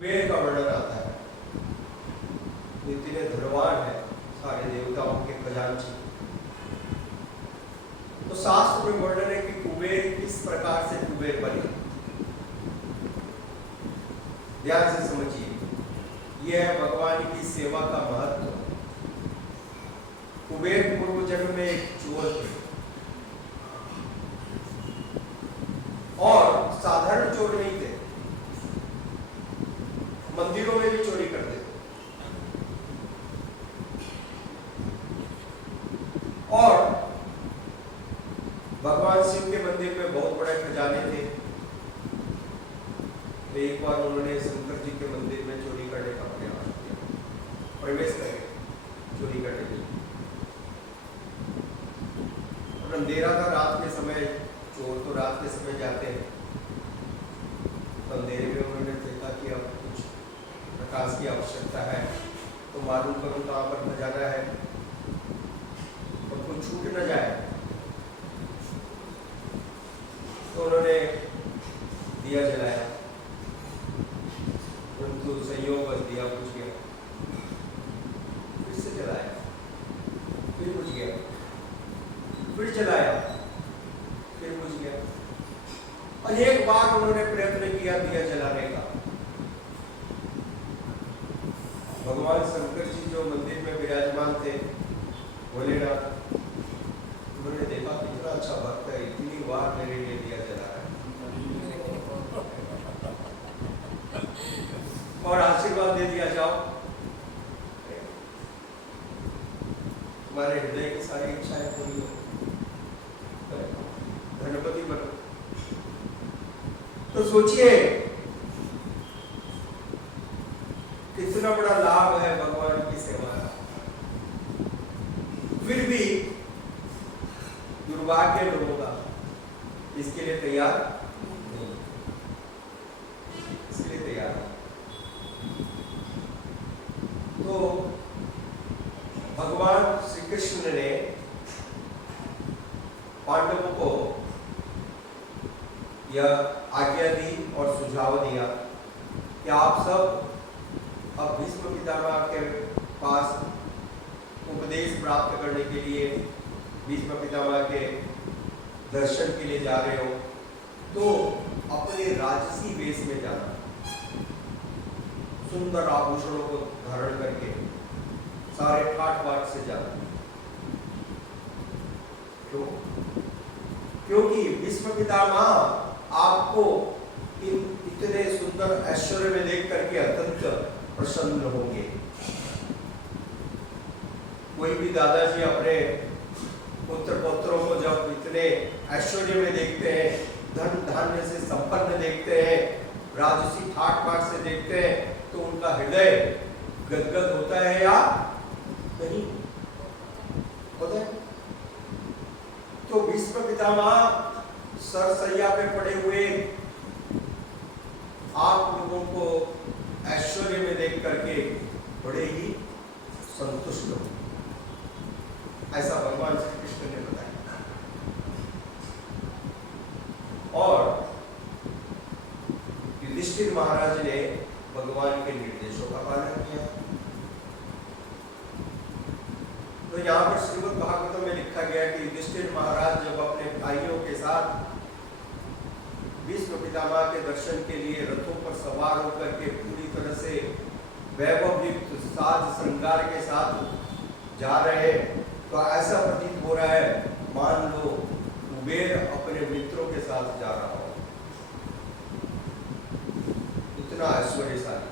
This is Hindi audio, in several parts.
कुबेर का वर्णन आता है। इतने धनवान है, सारे देवताओं के खजांची। तो शास्त्र में वर्णन है कि कुबेर किस प्रकार से कुबेर बने। ध्यान से समझिए, यह है भगवान की सेवा का महत्व। कुबेर पूर्व जन्म में एक चोर थे और साधारण चोर नहीं थे, मंदिरों में भी चोरी करते थे और भगवान शिव के मंदिर में बहुत बड़े खजाने थे। तो एक बार उन्होंने शंकर जी के मंदिर में चोरी करने का प्रयास किया, प्रवेश करके चोरी करने के लिए। और अंधेरा था, रात के समय, चोर तो रात के समय जाते हैं। तो अंधेरे में उन्होंने देखा कि अब कुछ प्रकाश की आवश्यकता है, तो मालूम करूं कहाँ पर खजाना है और कुछ छूट न जाए। तो उन्होंने दिया जलाया, परंतु संयोग दिया बुझ गया। फिर से जलाया, फिर बुझ गया, फिर जलाया, फिर बुझ गया। अनेक बार उन्होंने प्रयत्न किया दिया जलाने का। भगवान शंकर जी जो मंदिर में विराजमान थे, भोलेनाथ, उन्होंने देखा कितना अच्छा भक्त है, इतनी बार मेरे लिए दिया जला रहा है और आशीर्वाद दे दिया, जाओ तुम्हारे हृदय की सारी इच्छाएं पूरी हो, धनपति बनो। तो सोचिए कितना बड़ा लाभ है भगवान की सेवा का। फिर भी दुर्भाग्य लोगों का इसके लिए तैयार नहीं, इसके लिए तैयार नहीं। तो भगवान श्री कृष्ण ने पांडवों को यह आज्ञा दी और सुझाव दिया कि आप सब अब भीष्म पितामह के पास उपदेश प्राप्त करने के लिए, भीष्म पितामह के दर्शन के लिए जा रहे हो, तो अपने राजसी वेश में जाना, सुंदर आभूषणों को धारण करके, सारे ठाट बाट से जाना। क्यों? क्योंकि भीष्म पितामह आपको इतने सुंदर ऐश्वर्य में देख करके अत्यंत प्रसन्न होंगे। कोई भी दादाजी अपने पुत्र पौत्रों को जब इतने ऐश्वर्य में देखते हैं, धन धान्य से संपन्न देखते हैं, राजसी ठाट बाट से देखते हैं, तो उनका हृदय गदगद होता है या नहीं होता है? तो भीष्म पितामह सरसैया पे पड़े हुए आप लोगों को ऐश्वर्य में देख करके बड़े ही संतुष्ट हो, ऐसा भगवान श्री कृष्ण ने बताया। और युधिष्ठिर महाराज ने भगवान के निर्देशों का पालन किया। तो यहाँ पर श्रीमद् भागवतम में लिखा गया कि युधिष्ठिर महाराज जब अपने भाइयों के साथ भीष्म पितामह के दर्शन के लिए रथों पर सवार होकर के पूरी तरह से वैभवयुक्त साज श्रृंगार के साथ जा रहे हैं, तो ऐसा प्रतीत हो रहा है मान लो कुबेर अपने मित्रों के साथ जा रहा हो, इतना ऐश्वर्यशाली।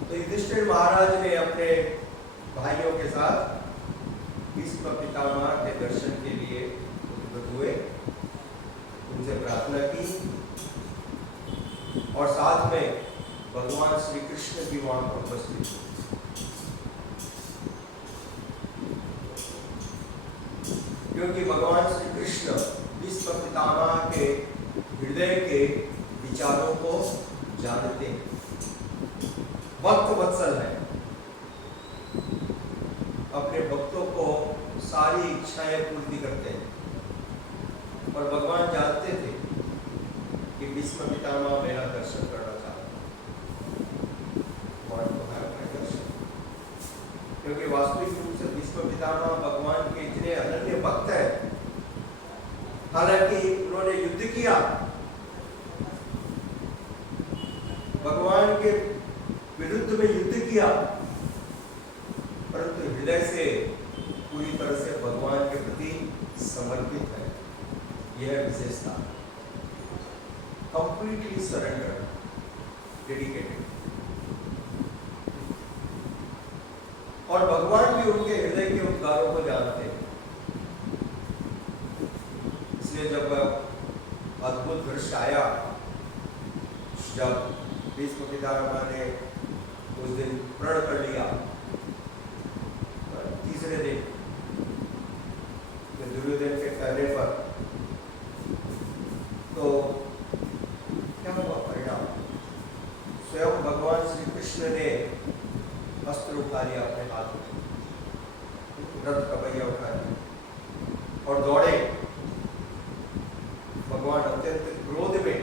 तो युधिष्ठिर महाराज ने अपने भाइयों के साथ भीष्म पितामह के दर्शन के लिए उद्युक्त हुए, उनसे प्रार्थना की और साथ में भगवान श्री कृष्ण भी वहां पर उपस्थित हुए। क्योंकि भगवान श्री कृष्ण भीष्म पितामह के हृदय के विचारों को जानते हैं, भक्त वत्सल है, अपने भक्तों को सारी इच्छाएं पूर्ति करते हैं। और भगवान जानते थे कि भीष्म पितामह मेरा दर्शन करना चाहते हैं। भगवान को है अपने दर्शन, क्योंकि वास्तविक रूप से भीष्म पितामह भगवान के इतने अनन्य भक्त हैं। हालांकि उन्होंने युद्ध किया, भगवान के विरुद्ध में युद्ध किया, परंतु हृदय से पूरी तरह से भगवान के प्रति समर्पित है। यह विशेषता, कंप्लीटली सरेंडर, डेडिकेटेड। और भगवान भी उनके हृदय के उद्गारों को जानते हैं। इसलिए जब अद्भुत दृश्य आया, जब भीष्म पितामह ने उस दिन प्रण कर लिया, तीसरे दिन दुर्योधन के कहने पर, तो क्या हुआ परिणाम? स्वयं भगवान श्री कृष्ण ने अस्त्र उठा लिया अपने हाथ में, रथ का पहिया उठा लिया और दौड़े। भगवान अत्यंत क्रोध में,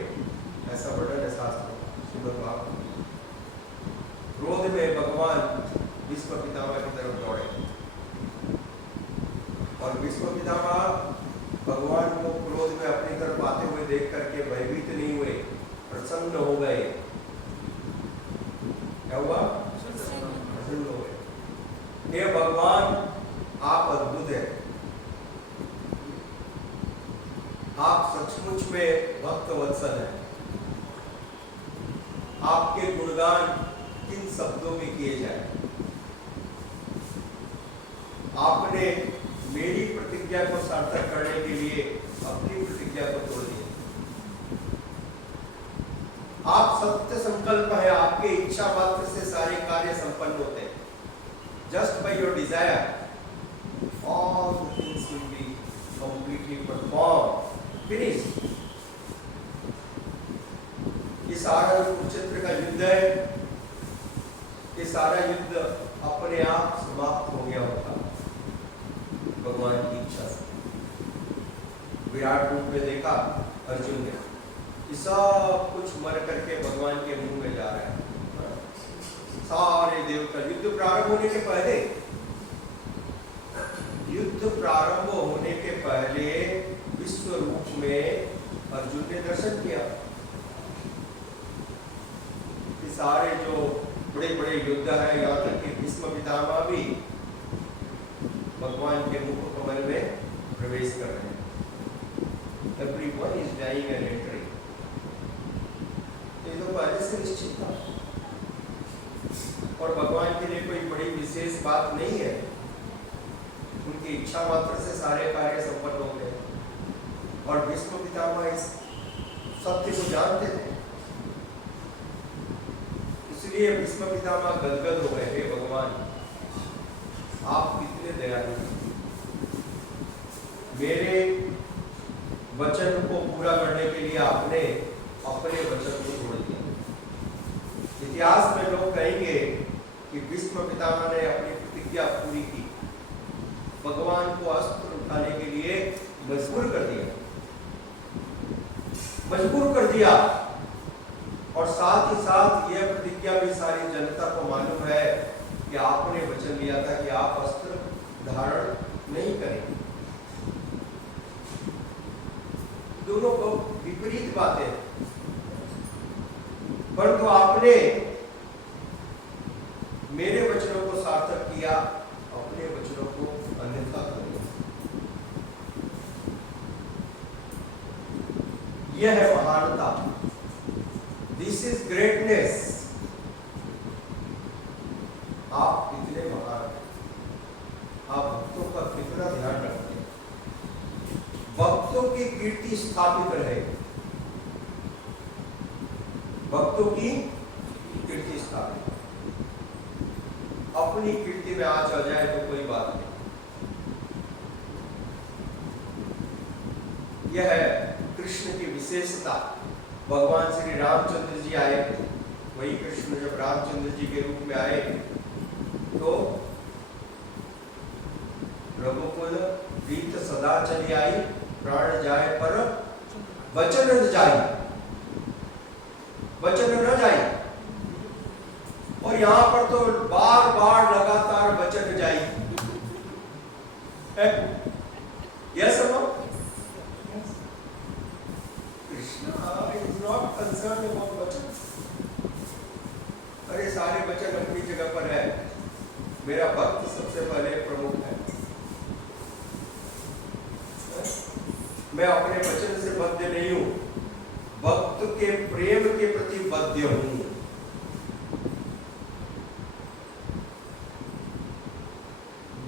ऐसा वर्णन है शास्त्र श्रीमद् भागवत, क्रोध में भगवान भीष्म पितामह की तरफ दौड़े। और भीष्म पितामह भगवान को क्रोध में अपनी तरफ आते हुए देख करके भयभीत नहीं हुए, प्रसन्न हो गए। क्या हुआ? प्रसन्न हो गए। हे भगवान, आप अद्भुत हैं, आप सचमुच में भक्त वत्सल हैं। आपके गुणगान किन शब्दों में किए जाए। आपने मेरी प्रतिज्ञा को सार्थक करने के लिए अपनी प्रतिज्ञा को तोड़ दिया। आप सत्य संकल्प है, आपके इच्छा मात्र से सारे कार्य संपन्न होते हैं। Just by your desire all the things will be completely performed, finished. ये सारा जो कुरुक्षेत्र का युद्ध है, ये सारा युद्ध अपने आप समाप्त हो गया होता भगवान की इच्छा से। विराट रूप में देखा अर्जुन ने, ये सब कुछ मर करके भगवान के मुंह में जा रहा है। सारे देवता, युद्ध प्रारंभ होने के पहले, युद्ध प्रारंभ होने के पहले विश्व रूप में अर्जुन ने दर्शन किया। कि सारे जो बड़े बड़े युद्ध है, यहाँ तक कि भीष्म पितामह भी भगवान के मुख कमल में प्रवेश कर रहे हैं। Everyone is dying and entering. ये तो पहले से निश्चित था और भगवान के लिए कोई बड़ी विशेष बात नहीं है। उनकी इच्छा मात्र से सारे कार्य संपन्न हो गए और भीष्म पितामह इस सत्य को जानते थे। इसलिए भीष्म पितामह गदगद हो गए, हे भगवान, आप कितने दयालु हैं। मेरे वचन को पूरा करने के लिए आपने अपने वचन को तोड़ दिया। इतिहास में लोग कहेंगे कि भीष्म पितामह ने अपनी प्रतिज्ञा पूरी की, भगवान को अस्त्र उठाने के लिए मजबूर कर दिया और साथ ही साथ यह प्रतिज्ञा भी सारी जनता को मालूम है कि आपने वचन लिया था कि आप अस्त्र धारण नहीं करेंगे। दोनों को विपरीत बातें, परंतु आपने मेरे वचनों को सार्थक किया, अपने वचनों को अन्यथा कर दिया। यह है महानता, दिस इज ग्रेटनेस। आप कितने महान हैं, आप भक्तों का कितना ध्यान रखते हैं, भक्तों की कीर्ति स्थापित रहे, भक्तों की कीर्ति स्थापित। अपनी कीर्ति में आँच आ जाए तो कोई बात नहीं। यह है कृष्ण की विशेषता। भगवान श्री रामचंद्र जी आए, वही कृष्ण जब रामचंद्र जी के रूप में आए तो रघुकुल प्रीत सदा चली आई, प्राण जाए पर वचन न जाई। वचन न जाई। और यहां पर तो बार बार लगातार वचन जाई। Yes no? Krishna is not concern about vachan. अरे सारे वचन अपनी जगह पर है, मेरा भक्त सबसे पहले प्रमुख है। मैं अपने वचन से बद्ध नहीं हूं, भक्त के प्रेम के प्रति बद्ध हूं।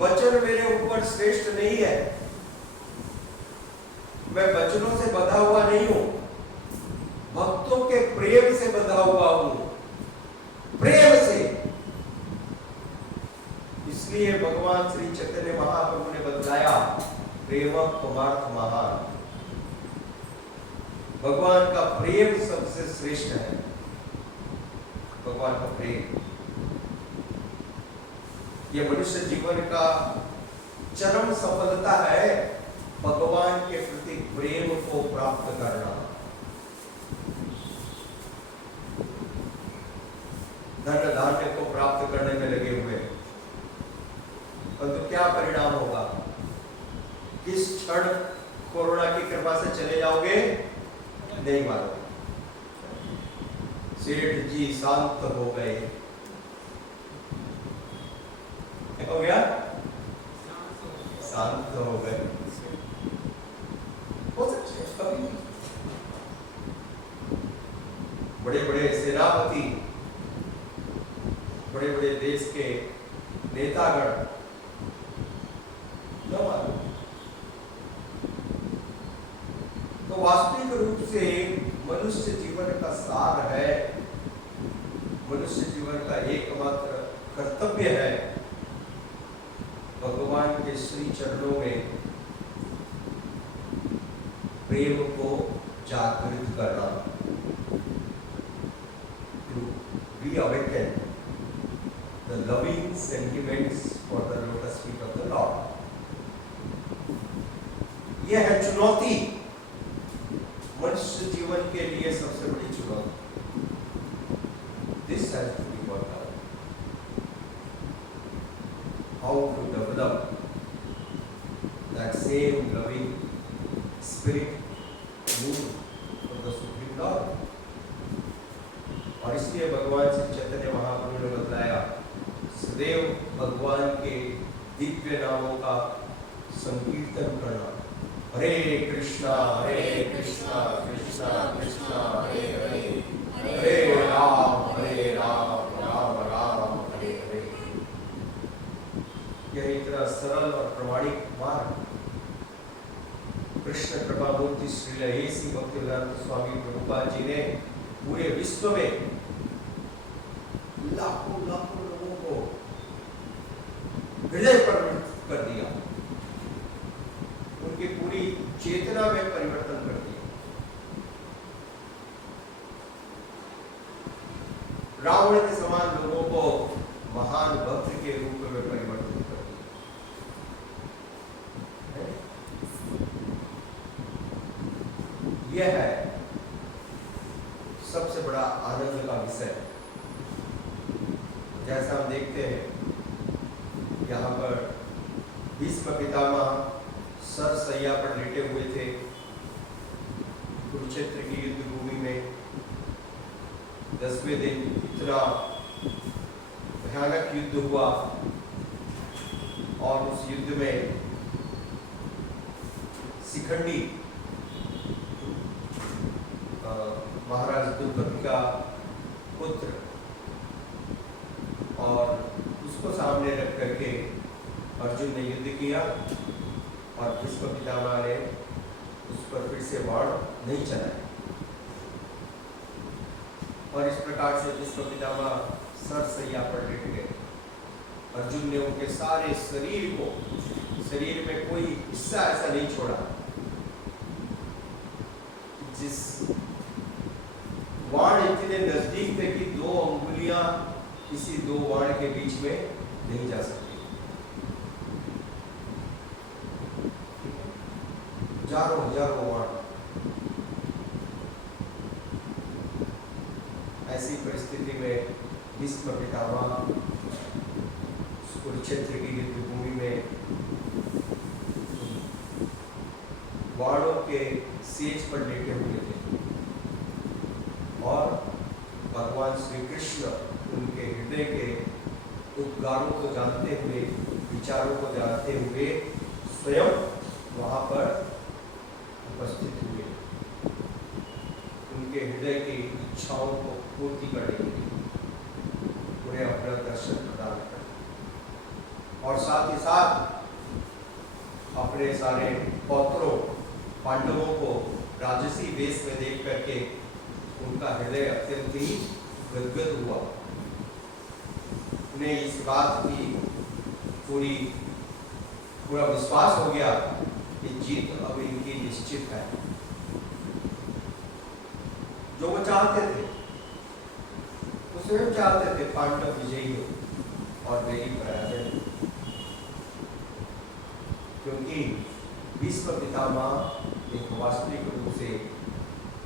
वचन मेरे ऊपर श्रेष्ठ नहीं है, मैं वचनों से बंधा हुआ नहीं हूं, भक्तों के प्रेम से बंधा हुआ हूं, प्रेम से। इसलिए भगवान श्री चैतन्य महाप्रभु ने बतलाया प्रेम परमार्थ महान। भगवान का प्रेम सबसे श्रेष्ठ है। भगवान का प्रेम यह मनुष्य जीवन का चरम सफलता है, भगवान के प्रति प्रेम को प्राप्त करना। धन धान्य को प्राप्त करने में लगे हुए, परंतु क्या परिणाम होगा? किस क्षण कोरोना की कृपा से चले जाओगे नहीं मालूम। सेठ जी शांत हो गए, हो गया, शांत हो गए। हो सकते हैं कभी बड़े बड़े सेनापति, बड़े बड़े देश के नेतागण न मालूम। तो वास्तविक रूप से मनुष्य जीवन का सार है, मनुष्य जीवन का एकमात्र कर्तव्य है भगवान के श्री चरणों में प्रेम को जागृत करना, to reawaken the loving sentiments for the lotus feet of the Lord। यह है चुनौती, मनुष्य जीवन के लिए सबसे बड़ी चुनौती। This has to be worked out. How to develop that same loving spirit mood for the Supreme Lord। और इसलिए भगवान श्री चैतन्य महाप्रभु ने बताया सदैव भगवान के दिव्य नामों का संकीर्तन करना। हरे कृष्णा कृष्णा कृष्णा हरे हरे, हरे राम राम राम हरे हरे। यह इतना सरल और प्रामाणिक मार्ग कृष्ण कृपा मूर्ति श्री लहेसी भक्तिवेदांत स्वामी प्रभुपाद जी ने पूरे विश्व में लाखों लाखों लोगों को हृदय पर कर दिया, उनकी पूरी चेतना में परिवर्तन कर दिया। रावण के समान लोगों को महान भक्त के रूप में परिवर्तित कर दिया। यह है सबसे बड़ा आनंद का विषय। जैसा हम देखते हैं यहाँ पर भीष्म पितामह सरसैया पर लेटे हुए थे कुरुक्षेत्र की युद्ध भूमि में। 10वें दिन इतना भयानक युद्ध हुआ और उस युद्ध में शिखंडी महाराज द्रुपद का पुत्र और उसको सामने रख करके अर्जुन ने युद्ध किया और भीष्म पितामह ने उस पर फिर से बाण नहीं चलाया। और इस प्रकार से भीष्म पितामह सरसैया पर लेट गए। अर्जुन ने उनके सारे शरीर में कोई हिस्सा ऐसा नहीं छोड़ा जिस बाण इतने नजदीक थे कि 2 अंगुलियां किसी 2 बाण के बीच में नहीं जा सकती। हजारों बाण। ऐसी परिस्थिति में भीष्म पितामह कुरुक्षेत्र की युद्ध भूमि में बाणों के सेज पर लेटे हुए थे और भगवान श्री कृष्ण उनके हृदय के उद्गारों को जानते हुए, विचारों को जानते हुए स्वयं वहाँ पर उपस्थित हुए, उनके हृदय की इच्छाओं को पूर्ति करने के लिए, उन्हें अपना दर्शन प्रदान कर, और साथ ही साथ अपने सारे पौत्रों पांडवों को राजसी वेश में देख करके उनका हृदय अत्यंत ही गदगद हुआ। उन्हें इस बात की पूरा विश्वास हो गया कि जीत अब इनकी निश्चित है। जो वो चाहते थे, वो स्वयं चाहते थे पांडव विजयी हो और मेरी पराजय, क्योंकि भीष्म पितामह एक वास्तविक रूप से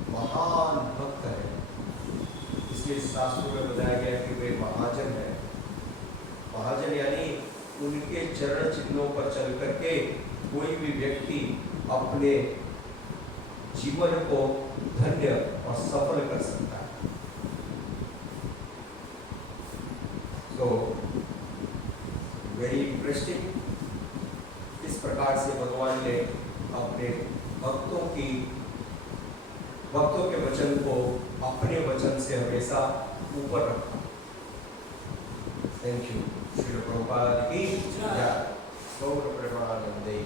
महान भक्त है। इसलिए शास्त्रों में बताया गया कि वे महाजन है। महाजन यानी उनके चरण चिन्हों पर चल करके कोई भी व्यक्ति अपने जीवन को धन्य और सफल कर सकता है। तो वेरी इंटरेस्टिंग, इस प्रकार से भगवान ने अपने भक्तों के वचन को अपने वचन से हमेशा ऊपर रखा। Thank you. श्री प्रभुपाद की जय। गौर प्रेमानंदे।